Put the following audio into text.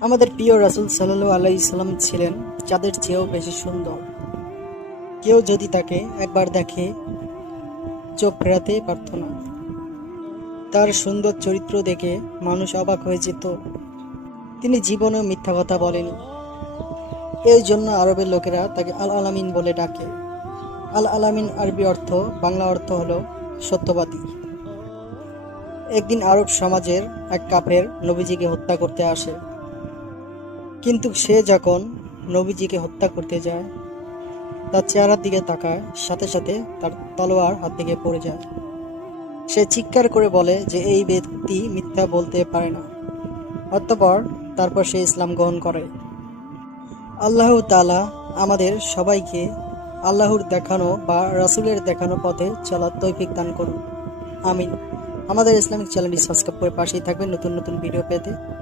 আমাদের প্রিয় রাসূল সাল্লাল্লাহু আলাইহি সাল্লাম ছিলেন যাদের চেয়েও বেশি সুন্দর। কেউ যদি তাকে একবার দেখে চোখ ফেরাতে পারত না। তার সুন্দর চরিত্র দেখে মানুষ অবাক হয়ে যেত। তিনি জীবনেও মিথ্যা কথা বলেনি। এই জন্য আরবের লোকেরা তাকে আল আলামিন বলে ডাকে। আল আলামিন আরবি অর্থ, বাংলা অর্থ হলো সত্যবাদী। একদিন আরব সমাজের এক কাফের নবীজিকে হত্যা করতে আসে। কিন্তু সে যখন নবীজিকে হত্যা করতে যায়, তার চেহারার দিকে তাকায়, সাথে সাথে তার তলোয়ার হাত থেকে পড়ে যায়। সে চিৎকার করে বলে যে এই ব্যক্তি মিথ্যা বলতে পারে না। তারপর সে ইসলাম গ্রহণ করে। আল্লাহ তাআলা আমাদের সবাইকে আল্লাহর দেখানো বা রাসূলের দেখানো পথে চলার তৌফিক দান করুন। আমিন। আমাদের ইসলামিক চ্যানেলটি সাবস্ক্রাইব করে পাশেই থাকবেন নতুন নতুন ভিডিও পেতে।